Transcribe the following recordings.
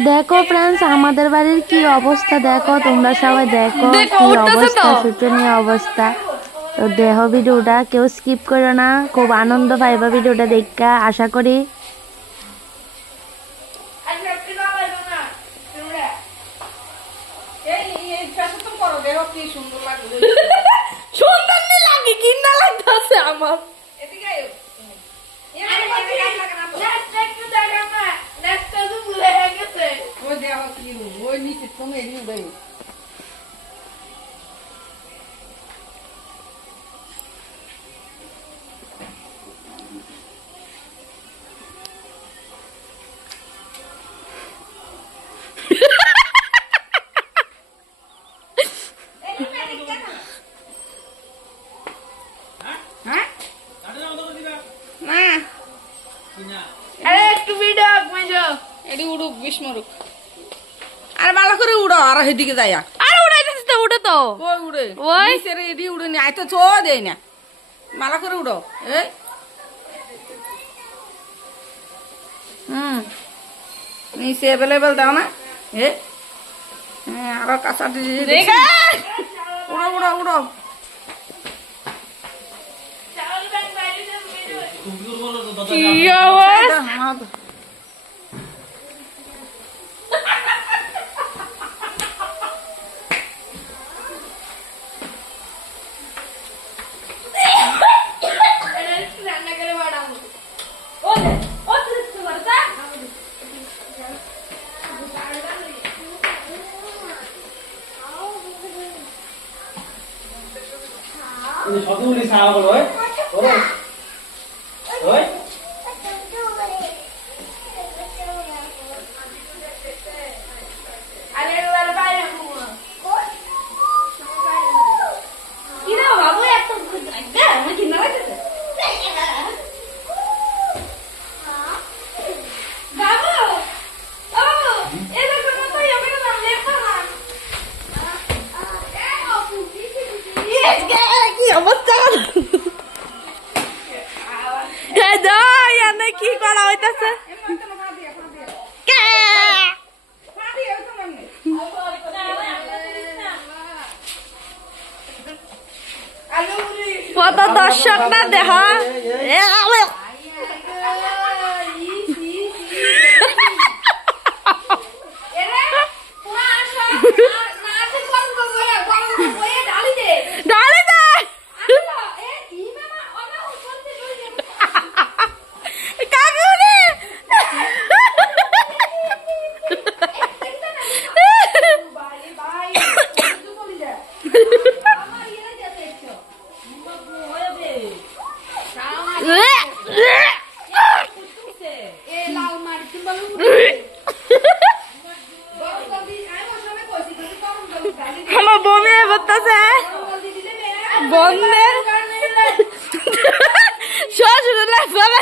দেখো फ्रेंड्स আমাদের বাড়ির কি অবস্থা দেখো তোমরা সবাই দেখো কি অবস্থা শোচনীয় অবস্থা তো দেখো ভিডিওটা কেউ স্কিপ করো না খুব আনন্দ পাইবা ভিডিওটা দেখা আশা করি সুন্দর লাগে কি না লাগতেছে আমার এদিকে ওই নিচে তুমি এদিকে দেই আরে ভালো করে উড়ো আর হেদিকে যাইয়া আরে উড়াইতেছিস তো উড়ে তো ওই উড়ে ওই সেরে এদি উড়ে নি আইতো ছো দেই না ভালো করে উড়ো এই নিচে अवेलेबल দাও না এ আর কাঁচা দিয়ে দেখা উড়ো উড়ো উড়ো কি অবস্থা সবগুলি সারা বলো ওই ওই আরে ওর বাইরে ঘুমো কি রে বাবু এত আজ্ঞা আমি কি না লাগছে বাবু ও এই দেখো তো আমি না লেখা না কি অবস্থা কি করা হইতাছে কত দর্শক না দেখা আমার বমি হচ্ছে বন্ধের শ্বশুরুল্লাহ বাবা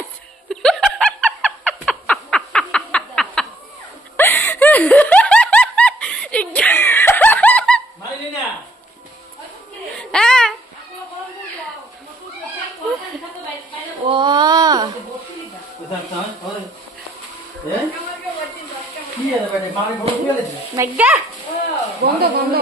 ও মেগা বন্ধ বন্ধ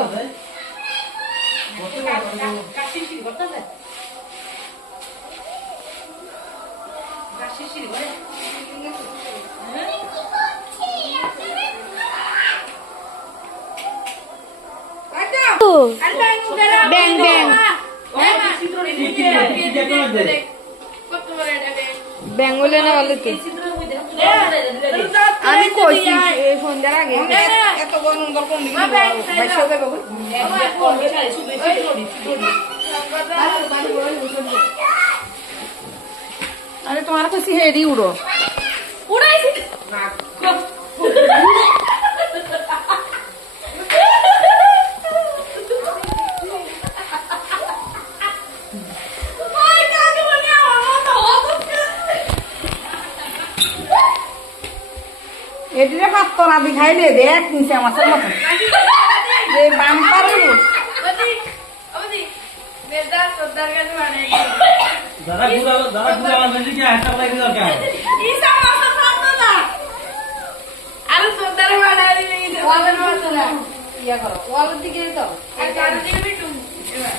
ব্যাং ব্যাং বেঙ্গলে না বলে তো আমি কইছি সন্ধ্যার আগে এত গন্ধ কোন দিকে বাইশে যাবে আরে তোমার কাছে হেডি উড়ো উড়াইছি এদিকে ভাত তোরা দিখাই দে দেখ নিচে মাছের মতো যে বাম্পার दादा पूरा मंदिर क्या है सब लाइट क्या है ये सब मौसम ना अरे सुंदर वाला ওয়ালের মাঝে ইয়া করো ওয়ালের দিকে তো আর চারের দিকে বিটু এবার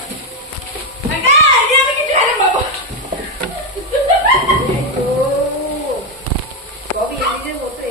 আগে আমি কিছু আরে বাবা ও কবি এদিকে বসে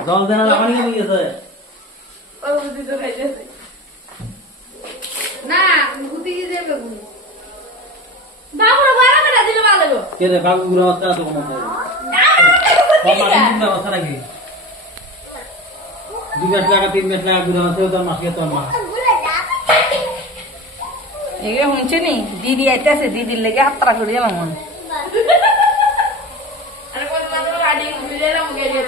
জল দেনা লাগানি কি গেছে না গুতি কি যাবে বাবুরা বারা করে দিলে ভালো হবে কে রে কাকু গুলো আছে তো কোন কথা নাকি 2 মাস লাগা 3 মাস লাগা গুলো আছে তোর মাসকে তোর মা এগে হচ্ছে নি দিদি আইতাছে দিদির লেগে আত্রা করে দিলাম মন আরে কোন বাবা গাড়ি ঘুরে এলাম গেছে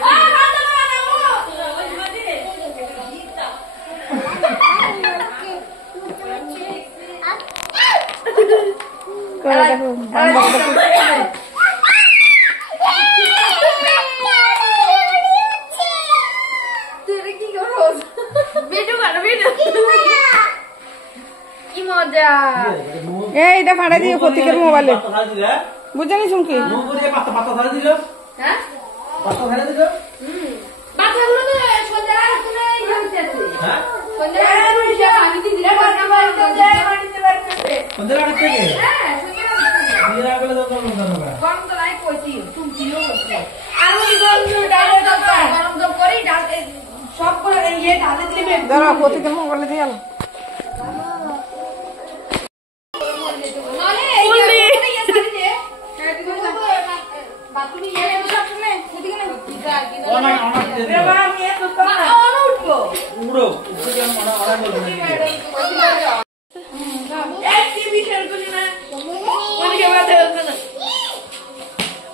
করে দেখো বান্দা তুই কি করছ ভিডিও কর ভিডিও কি মজা এইটা ফাড়া দিয়ে প্রতীকের মোবাইলে বুঝানি শুনকি পাতা ধরে দিল হ্যাঁ পাতা ধরে দিল বাচ্চাগুলো তো সন্ধ্যা রাতে তুলে ইয়ে হচ্ছে হ্যাঁ সন্ধ্যা রাতে তুলে পানি দিলে বাচ্চা বাড়িতে যায় বাড়িতে বাড়িতে কোন রাতে থেকে হ্যাঁ সন্ধ্যা রাতে দিরা গেলে তো কোন না গরম তো লাই কইছি শুনছিও হচ্ছে আর ওই গরম ডালে দরকার গরম তো করি ডাল সব করে ইয়ে ঢালে দিবে দাঁড়া প্রতীকের মোবাইলে দিয়ে আলো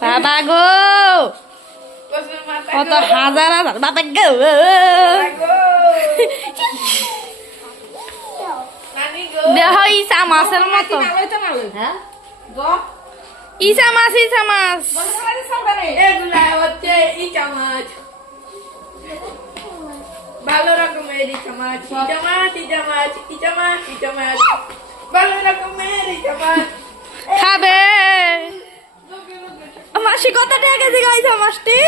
বাবা গো কত হাজার হাজার বাবা গো দেহ ইসা মাছের মতো ইসা মাছ ভালো রকমের ইচা মাছ ভালো রকমের ইচা মাছ খাবে মাসি কত টাকা কেজি গাইছে মাছটি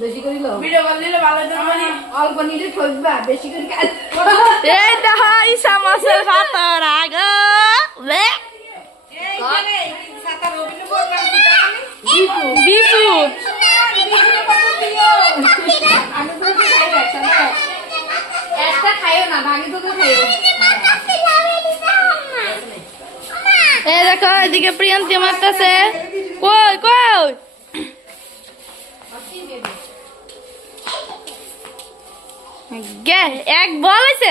বেশি করে ভিডিও কল দিলে ভালো মানে অল্প নিলে ঠকবা বেশি করে এই দেখ ইসা মাছের পাতর আগো বিপু একটা খাইও না ভাগে তো খাইও এই দেখো এদিকে প্রিয়ান্তি মারতেছে কই কই গে এক বল হইছে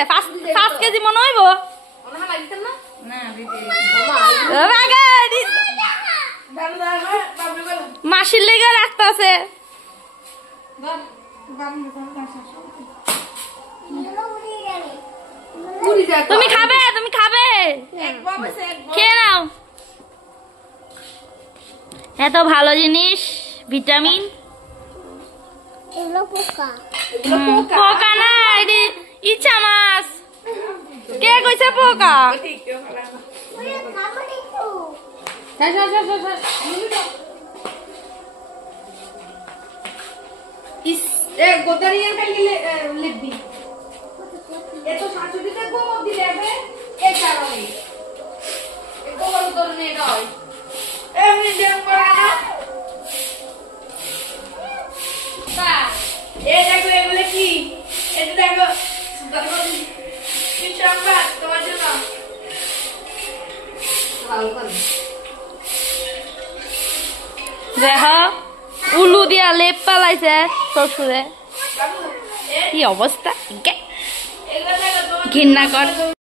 5 কেজি মনে হইব মাসির লেগে রাখতেছে তুমি খাবে খেয়ে নাও এত ভালো জিনিস ভিটামিন পোকা না ইচ্ছা মাছ কে কইছে পোকা গোদারিয়ার খালি লিখবি এত শাশুড়িতে গোবর দিলে হবে এই কারণে এই গোবর তোর নিয়ে গায় এমনি দেন করে না বা এই দেখো এগুলো কি এটা দেখো দেখো কি সংবাদ তোমার জন্য ভালো করে দেখ উলু দিয়া লেপ পালাইছে শ্বশুরে কি অবস্থা ঘৃণা কর